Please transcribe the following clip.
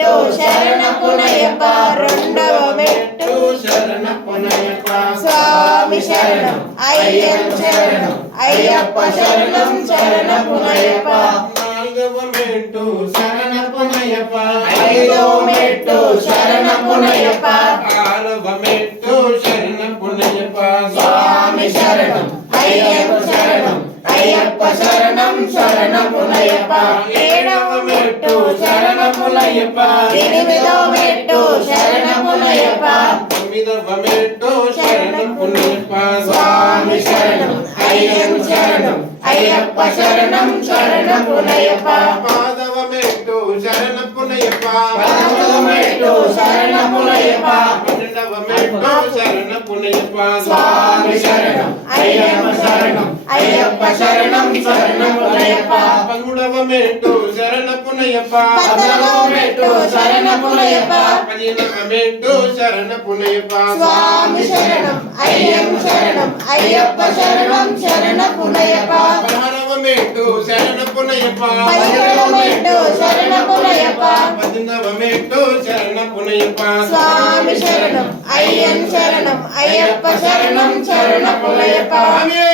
మెట్టు శరణపునయ్యప్ప రెండవ మెట్టు శరణపునయ్యప్ప స్వామి శరణం అయ్యం శరణం అయ్యప్ప శరణం శరణపునయ్యప్ప నాలుగవ మెట్టు శరణపునయ్యప్ప ఐదవ మెట్టు శరణపునయ్యప్ప ఆరవ మెట్టు శరణపునయ్యప్ప స్వామి శరణం అయ్యం శరణం అయ్యప్ప శరణం శరణపునయ్యప్ప ఏడవ మెట్టు శరణపునయ్యప్ప ఎనిమిదవ మెట్టు శరణపునయ్యప్ప తొమ్మిదవ మెట్టు శరణపునయ్యప్ప స్వామి శరణం అయ్యం శరణం అయ్యప్ప శరణం శరణపునయ్యప్ప పదవ మెట్టు శరణపునయ్యప్ప పదకొండవ మెట్టు శరణపునయ్యప్ప పన్నెండవ మెట్టు శరణపునయ్యప్ప స్వామి శరణం అయ్యప్ప శరణం అయ్యప్ప శరణం శరణపునయ్యప్ప పదమూడవ మెట్టు శరణపునయ్యప్ప పద్నాలుగవ మెట్టు శరణపునయ్యప్ప పదిహేనవ మెట్టు శరణపునయ్యప్ప స్వామి శరణం అయ్యం శరణం అయ్యప్ప శరణం శరణపునయ్యప్ప పదహారవ మెట్టు శరణపునయ్యప్ప పదిహేడవ మెట్టు శరణపునయ్యప్ప పద్దెనిమిదవ మెట్టు శరణపునయ్యప్ప స్వామి శరణం అయ్యం శరణం అయ్యప్ప శరణం శరణపునయ్యప్ప స్వామియే